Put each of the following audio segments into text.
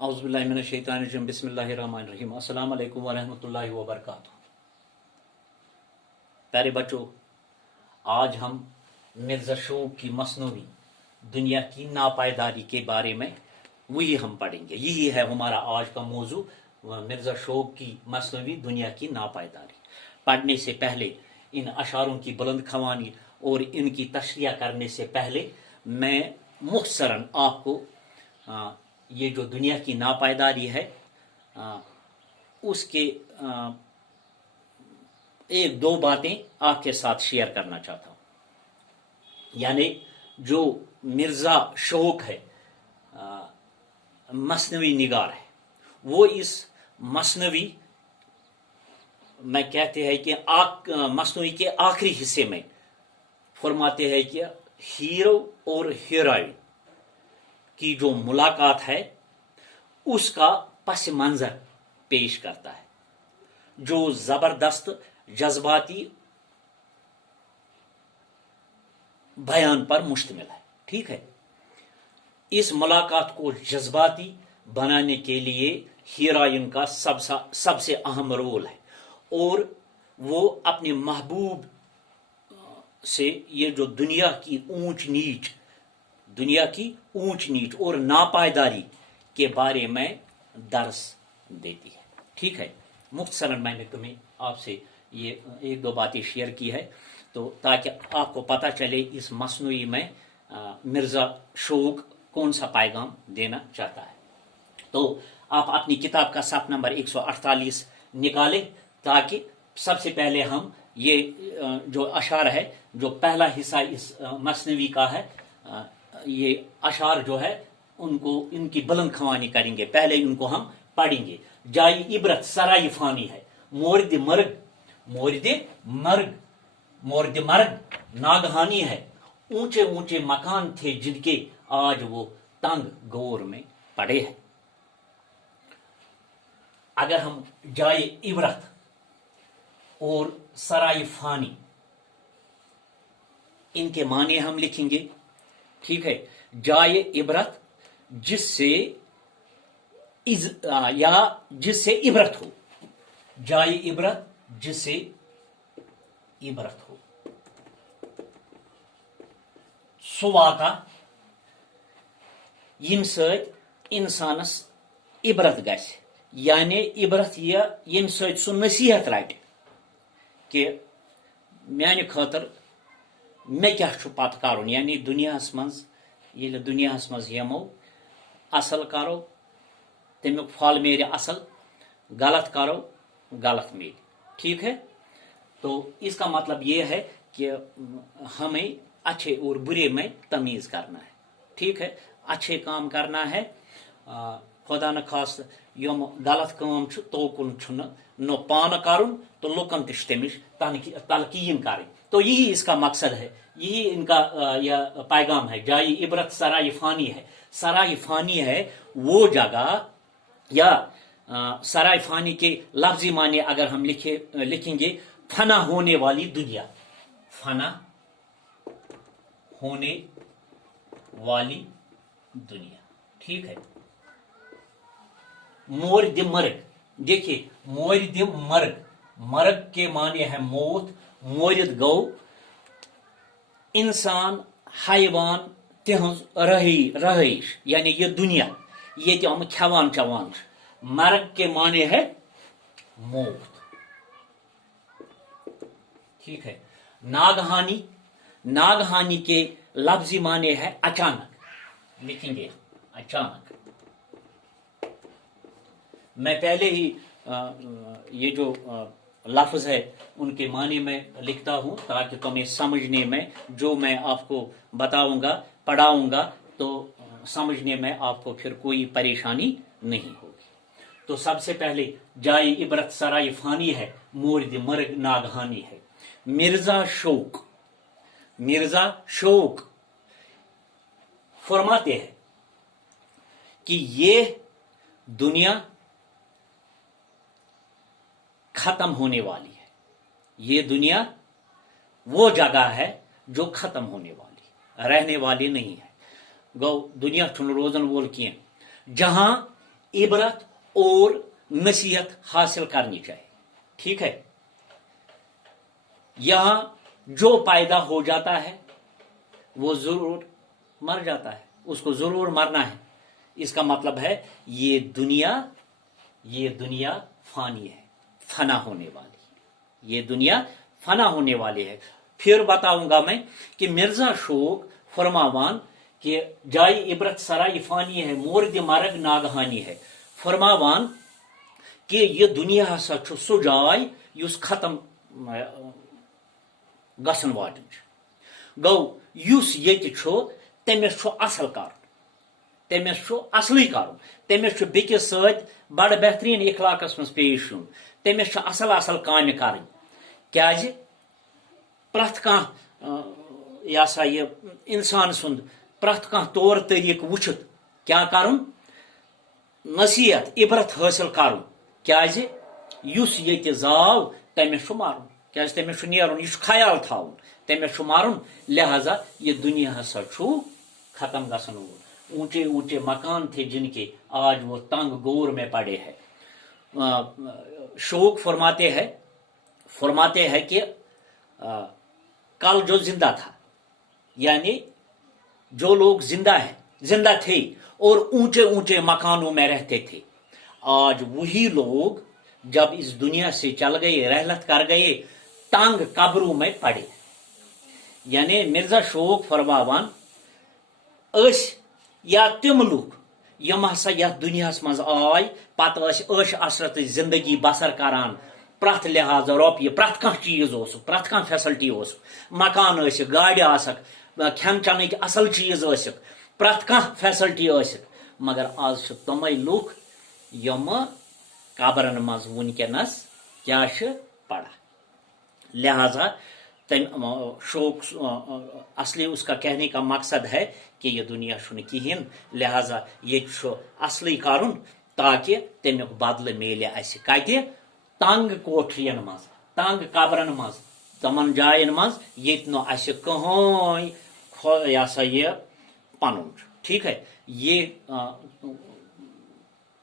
औज़ुबिल्लाहि मिनश्शैतानिर्रजीम बिस्मिल्लाहिर्रहमानिर्रहीम अस्सलाम वालेकुम वरहमतुल्लाहि वबरकातुहू। प्यारे बच्चों, आज हम मिर्ज़ा शौक़ की मसनवी दुनिया की नापायदारी के बारे में वही हम पढ़ेंगे। यही है हमारा आज का मौजू, मिर्ज़ा शौक़ की मसनवी दुनिया की नापायदारी। पढ़ने से पहले इन अशारों की बुलंद खवानी और इनकी तशरीह करने से पहले मैं मुख्तसरन आपको ये जो दुनिया की नापायदारी है उसके एक दो बातें आपके साथ शेयर करना चाहता हूँ। यानी जो मिर्ज़ा शौक़ है, मसनवी निगार है, वो इस मसनवी में कहते हैं कि मसनवी के आखिरी हिस्से में फरमाते हैं कि हीरो और हीरोइन की जो मुलाकात है उसका पस मंजर पेश करता है, जो ज़बरदस्त जज्बाती बयान पर मुश्तमिल है। ठीक है, इस मुलाकात को जज्बाती बनाने के लिए हीरोइन का सबसे अहम रोल है और वो अपने महबूब से ये जो दुनिया की ऊंच नीच और नापायदारी के बारे में दर्स देती है। ठीक है, मुख्तसरन मैंने तुम्हें आपसे ये एक दो बातें शेयर की है तो ताकि आपको पता चले इस मसनवी में मिर्ज़ा शौक़ कौन सा पैगाम देना चाहता है। तो आप अपनी किताब का सफ़ा नंबर 148 निकालें ताकि सबसे पहले हम ये जो अशार है, जो पहला हिस्सा इस मसनवी का है, ये अशार जो है उनको इनकी बुलंद खवानी करेंगे। पहले इनको हम पढ़ेंगे। जाई इबरत सराई फानी है, मोर्द मर्ग नागहानी है, ऊंचे ऊंचे मकान थे जिनके आज वो तंग गौर में पड़े हैं। अगर हम जाए इबरत और सराय फानी इनके माने हम लिखेंगे। ठीक है, जाए इबरत जिससे इबरत हो, जाए इबरत जिससे इबरत हो। सुवाका यम सत इंसानस इबरत गस, यानी इबरत यम सत सु नसीहत रट कि म्यान खतर मे क्या पत कर, यानी दुनियास मज यमो असल करो तमिक फल मेरे असल, गलत करो गलत मेरे। ठीक है, तो इसका मतलब ये है कि हमें अच्छे और बुरे में तमीज़ करना है। ठीक है, अच्छे काम करना है, खुदा न खास यम गलत काम तोकुन न पान करुन तो लुकन तमिश तलकीन करें। तो यही इसका मकसद है, यही इनका यह पैगाम है। जाई इबरत सराय फानी है। सराय फानी है वो जगह, या सराय फानी के लफ्जी माने अगर हम लिखेंगे फना होने वाली दुनिया, फना होने वाली दुनिया। ठीक है, मोर्द मर्ग, देखिए मोर्द मर्ग के माने है मौत, मोरिद गौ इंसान हैवान तिहंज रहिश, यानी ये दुनिया ये हम खवान चवान। मर्ग के माने है मौत। ठीक है, नागहानी के लफ्जी माने है अचानक, लिखेंगे अचानक। मैं पहले ही ये जो लफ्ज है उनके माने में लिखता हूं ताकि तुम्हें समझने में, जो मैं आपको बताऊंगा पढ़ाऊंगा तो समझने में आपको फिर कोई परेशानी नहीं होगी। तो सबसे पहले जाई इबरत सराय फानी है, मोर्द मर्ग नागहानी है। मिर्ज़ा शौक़ फरमाते हैं कि ये दुनिया खत्म होने वाली है। ये दुनिया वो जगह है जो खत्म होने वाली, रहने वाली नहीं है। गो दुनिया छुन रोजन वोल किए, जहां इबरत और नसीहत हासिल करनी चाहिए। ठीक है, यहां जो पैदा हो जाता है वो जरूर मर जाता है, उसको जरूर मरना है। इसका मतलब है ये दुनिया फानी है, फना होने वाली है, ये दुनिया फना होने वाली है। फिर बताऊंगा मैं कि मिर्जा शोक फरमावान कि जाय इबरत सराय फानी है, मोर्द मरग नागहानी है। फरमावान कि ये दुनिया हसा छु सु जाय युस खत्म गसन वाटन गो, युस येति छु तमिस छु असल कर, तमिस छु असली कर, तमिस छु बेकिस सत बड़ बेहतरीन इखलाकस मस पेश युन, तमिस छु असल असल काम करन। क्याज प्रथ कह यह सा ये इंसान सुंद प्रथ कह तौर तरीक वुछित क्या करुन, नसीहत इबरत हासिल करुन। क्याज युस येति जाव तमिस छु मारुन, क्याज तमिस छु नेरुन, यह ख्याल थाउन तमिस छु मारुन। लिहाजा ये दुनिया हसा छु खत्म गसन वोल। ऊंचे ऊंचे मकान थे जिनके आज वो तंग गोर में पड़े हैं। शोक फरमाते हैं कि कल जो जिंदा था, यानी जो लोग जिंदा थे और ऊंचे ऊंचे मकानों में रहते थे, आज वही लोग जब इस दुनिया से चल गए, रहलत कर गए, तंग कब्रों में पड़े। यानी मिर्जा शोक फरमावान या तिम लुक यम हसा यथ दुनिया मज आय पत असरत जिंदगी बसर करान, प्रथ लिहाजा रोपये प्रथ कह चीज प्रथ कह फैसिलिटी मकान गाड़ी आसक, खेन चन असल चीज प्रथ कह फैसिलिटी मगर आज तमै लुक यम कबरन मज वनकनस क्या पड़ा। लिहाजा शोक असली उसका कहने का मकसद है कि यह दुनिया शुन कहें, लिहाजा ये असली करुन ताकि तमिक बदल मेले अस कत तंग कोठरियन मज, तंग कबरन मज, तमन जायन मज ये नो अस कहीं यह सा ये पनुन। ठीक है, ये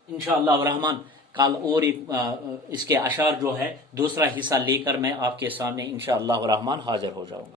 इंशाअल्लाह रहमान कल और इसके अशार जो है दूसरा हिस्सा लेकर मैं आपके सामने इंशाअल्लाह रहमान हाजिर हो जाऊंगा।